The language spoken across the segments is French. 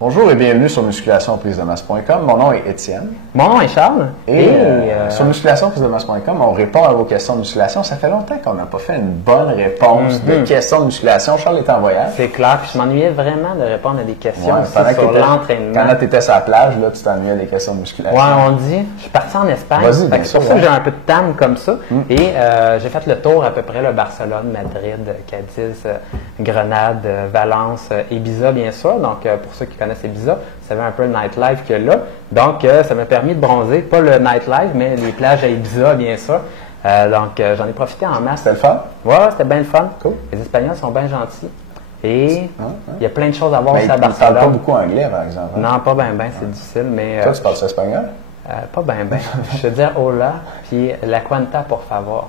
Bonjour et bienvenue sur musculationprisedemasse.com. Mon nom est Étienne. Mon nom est Charles. Et sur musculationprisedemasse.com, on répond à vos questions de musculation. Ça fait longtemps qu'on n'a pas fait une bonne réponse de questions de musculation. Charles est en voyage. C'est clair. Puis je m'ennuyais vraiment de répondre à des questions Ouais, sur l'entraînement. Quand tu étais sur la plage, là, tu t'ennuyais des questions de musculation. Ouais, on dit. Je suis parti en Espagne. Vas-y, C'est pour ça que j'ai un peu de tam comme ça. Et j'ai fait le tour à peu près, là, Barcelone, Madrid, Cadiz, Grenade, Valence, Ibiza, bien sûr. Donc, pour ceux qui connaissent Ibiza, ça avait un peu le nightlife que là. Donc, ça m'a permis de bronzer. Pas le nightlife, mais les plages à Ibiza, bien sûr. Donc, j'en ai profité en masse. C'était le fun? Ouais, c'était bien le fun. Cool. Les Espagnols sont bien gentils. Et il y a plein de choses à voir aussi à Ils ne Barcelone. parlent pas beaucoup anglais, par exemple. Hein? Non, pas bien, c'est difficile, mais... Toi, tu parles espagnol? Pas bien. Je te dis hola, puis la cuenta, por favor.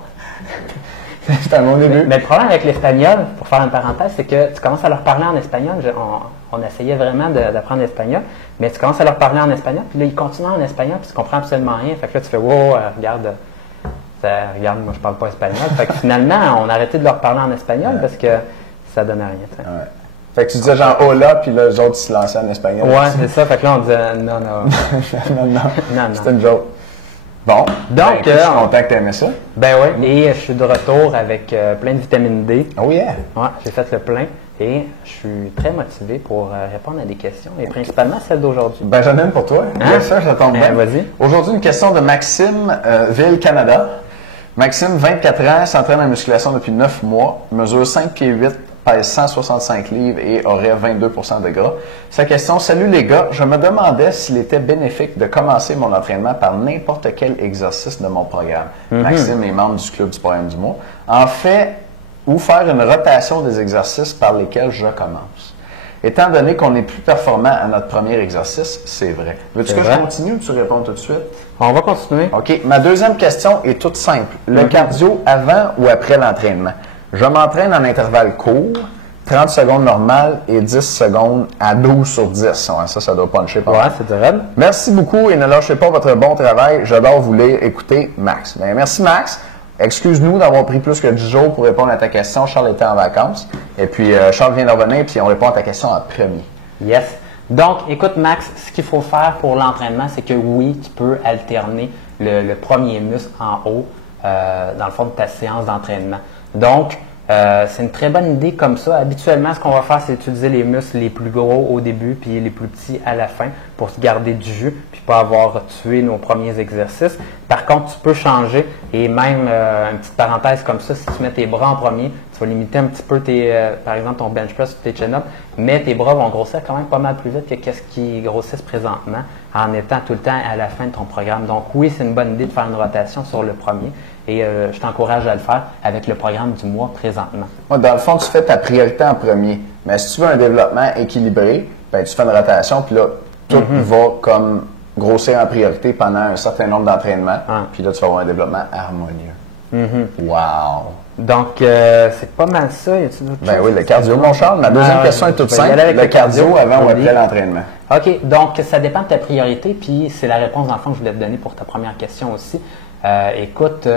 C'est un bon début. Mais le problème avec l'espagnol, pour faire une parenthèse, c'est que tu commences à leur parler en espagnol. On essayait vraiment d'apprendre l'espagnol, mais tu commences à leur parler en espagnol, puis là, ils continuent en espagnol, puis tu comprends absolument rien. Fait que là, tu fais « Wow, regarde, moi, je parle pas espagnol. » Fait que finalement, on a arrêté de leur parler en espagnol parce que ça donnait rien. Ouais. Fait que tu disais genre hola, puis là, les autres, ils se lançaient en espagnol. Ouais, c'est ça. Fait que là, on disait non. non. C'était une joke. Bon. Donc, je suis content que tu aimais ça. Ben oui, et je suis de retour avec plein de vitamine D. Oh yeah! Ouais, j'ai fait le plein et je suis très motivé pour répondre à des questions, et principalement celle d'aujourd'hui. Ben, j'en ai une pour toi. Bien sûr, ça tombe bien. Vas-y. Aujourd'hui, une question de Maxime, Ville, Canada. Maxime, 24 ans, s'entraîne en musculation depuis 9 mois, mesure 5 pieds 8, pèse 165 livres et aurait 22 de gras. Sa question: salut les gars, je me demandais s'il était bénéfique de commencer mon entraînement par n'importe quel exercice de mon programme. Maxime est membre du club du programme du mois. En fait, ou faire une rotation des exercices par lesquels je commence. Étant donné qu'on est plus performant à notre premier exercice, c'est vrai. Veux-tu que je continue ou tu réponds tout de suite? On va continuer. OK. Ma deuxième question est toute simple. Le cardio avant ou après l'entraînement? Je m'entraîne en intervalle court, 30 secondes normales et 10 secondes à 12 sur 10. Ouais, ça doit puncher pas mal. Ouais, c'est terrible. Merci beaucoup et ne lâchez pas votre bon travail. J'adore vous lire. Écoutez, Max. Bien, merci, Max. Excuse-nous d'avoir pris plus que 10 jours pour répondre à ta question. Charles était en vacances. Et puis, Charles vient de revenir, puis on répond à ta question en premier. Yes. Donc, écoute, Max, ce qu'il faut faire pour l'entraînement, c'est que oui, tu peux alterner le premier muscle en haut, dans le fond de ta séance d'entraînement. Donc, c'est une très bonne idée comme ça. Habituellement, ce qu'on va faire, c'est utiliser les muscles les plus gros au début puis les plus petits à la fin pour se garder du jus puis pas avoir tué nos premiers exercices. Par contre, tu peux changer et même, une petite parenthèse comme ça, si tu mets tes bras en premier, tu vas limiter un petit peu par exemple ton bench press ou tes chin-ups, mais tes bras vont grossir quand même pas mal plus vite que qu'est-ce qui grossissent présentement en étant tout le temps à la fin de ton programme. Donc oui, c'est une bonne idée de faire une rotation sur le premier. Et je t'encourage à le faire avec le programme du mois présentement. Ouais, dans le fond, tu fais ta priorité en premier. Mais si tu veux un développement équilibré, ben, tu fais une rotation, puis là, tout va comme grossir en priorité pendant un certain nombre d'entraînements. Puis là, tu vas avoir un développement harmonieux. Wow! Donc, c'est pas mal ça. Y a-t-il d'autres choses? Oui, le cardio, mon Charles. Ma deuxième question est toute simple. Le cardio avant ou après l'entraînement? OK. Donc, ça dépend de ta priorité. Puis, c'est la réponse, dans le fond, que je voulais te donner pour ta première question aussi. Écoute,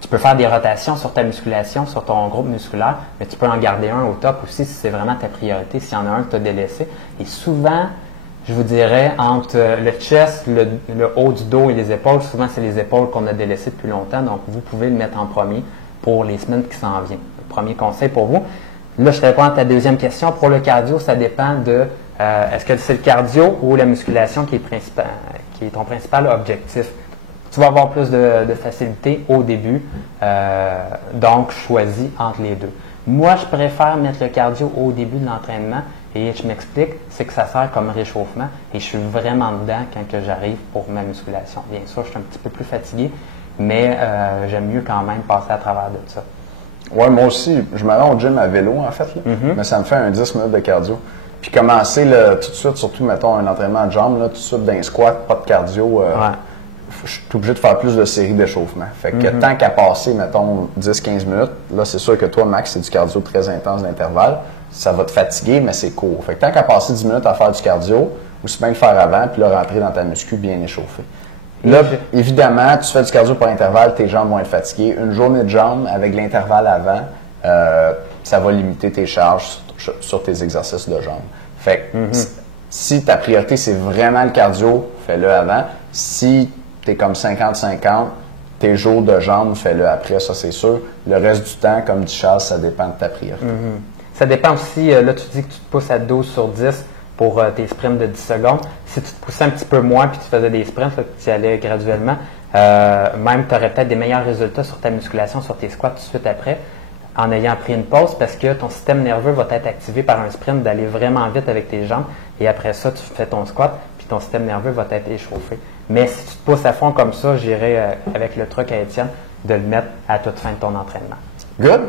tu peux faire des rotations sur ta musculation, sur ton groupe musculaire, mais tu peux en garder un au top aussi si c'est vraiment ta priorité, s'il y en a un que tu as délaissé. Et souvent, je vous dirais, entre le chest, le haut du dos et les épaules, souvent c'est les épaules qu'on a délaissées depuis longtemps, donc vous pouvez le mettre en premier pour les semaines qui s'en viennent. Le premier conseil pour vous. Là, je te réponds à ta deuxième question. Pour le cardio, ça dépend de est-ce que c'est le cardio ou la musculation qui est ton principal objectif. Tu vas avoir plus de facilité au début, donc choisis entre les deux. Moi, je préfère mettre le cardio au début de l'entraînement et je m'explique, c'est que ça sert comme réchauffement et je suis vraiment dedans quand j'arrive pour ma musculation. Bien sûr, je suis un petit peu plus fatigué, mais j'aime mieux quand même passer à travers de ça. Oui, moi aussi, je me rends au gym à vélo en fait, là, mais ça me fait un 10 minutes de cardio. Puis commencer tout de suite, surtout mettons un entraînement de jambes, là, tout de suite d'un squat, pas de cardio. Je suis obligé de faire plus de séries d'échauffement. Fait que tant qu'à passer, mettons, 10-15 minutes, là, c'est sûr que toi, Max, c'est du cardio très intense d'intervalle. Ça va te fatiguer, mais c'est court. Fait que tant qu'à passer 10 minutes à faire du cardio, aussi bien le faire avant, puis là, rentrer dans ta muscu bien échauffée. Là, évidemment, tu fais du cardio par intervalle, tes jambes vont être fatiguées. Une journée de jambes avec l'intervalle avant, ça va limiter tes charges sur tes exercices de jambes. Fait que Si ta priorité, c'est vraiment le cardio, fais-le avant. Si tu es comme 50-50, tes jours de jambes, fais-le après, ça c'est sûr. Le reste du temps, comme dit Charles, ça dépend de ta priorité. Ça dépend aussi, là tu dis que tu te pousses à 12 sur 10 pour tes sprints de 10 secondes. Si tu te poussais un petit peu moins puis tu faisais des sprints, là, tu y allais graduellement, même tu aurais peut-être des meilleurs résultats sur ta musculation, sur tes squats tout de suite après, en ayant pris une pause parce que ton système nerveux va être activé par un sprint d'aller vraiment vite avec tes jambes et après ça, tu fais ton squat puis ton système nerveux va être échauffé. Mais si tu te pousses à fond comme ça, j'irais avec le truc à Étienne de le mettre à toute fin de ton entraînement. Good?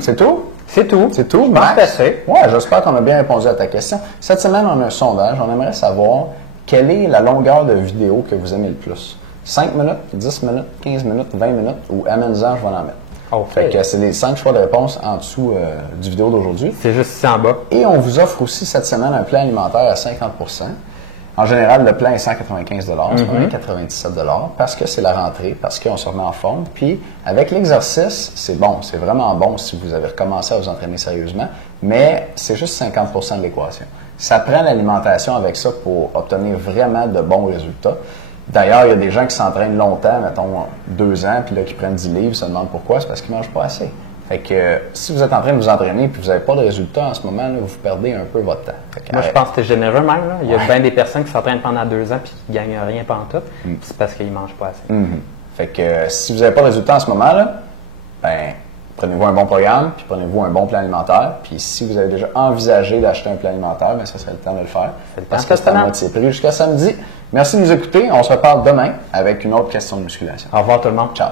C'est tout? C'est tout. C'est tout, Max? Ouais, j'espère qu'on a bien répondu à ta question. Cette semaine, on a un sondage. On aimerait savoir quelle est la longueur de vidéo que vous aimez le plus. 5 minutes, 10 minutes, 15 minutes, 20 minutes ou amène-en, je vais en mettre. Okay. Fait que c'est les 5 choix de réponse en dessous du vidéo d'aujourd'hui. C'est juste ici en bas. Et on vous offre aussi cette semaine un plan alimentaire à 50 En général, le plan est 195 c'est 97 parce que c'est la rentrée, parce qu'on se remet en forme. Puis, avec l'exercice, c'est bon, c'est vraiment bon si vous avez recommencé à vous entraîner sérieusement, mais c'est juste 50 de l'équation. Ça prend l'alimentation avec ça pour obtenir vraiment de bons résultats. D'ailleurs, il y a des gens qui s'entraînent longtemps, mettons 2 ans, puis là, qui prennent 10 livres, se demandent pourquoi, c'est parce qu'ils ne mangent pas assez. Fait que si vous êtes en train de vous entraîner et que vous n'avez pas de résultats en ce moment, là, vous perdez un peu votre temps. Moi, je pense que c'est généreux même. Là. Il y a bien des personnes qui s'entraînent pendant 2 ans et qui ne gagnent rien pantoute. C'est parce qu'ils ne mangent pas assez. Fait que si vous n'avez pas de résultats en ce moment, là, ben, prenez-vous un bon programme, puis prenez-vous un bon plan alimentaire. Puis si vous avez déjà envisagé d'acheter un plan alimentaire, bien, ça serait le temps de le faire. Parce que c'est à moitié prix jusqu'à samedi. Merci de nous écouter. On se reparle demain avec une autre question de musculation. Au revoir tout le monde. Ciao.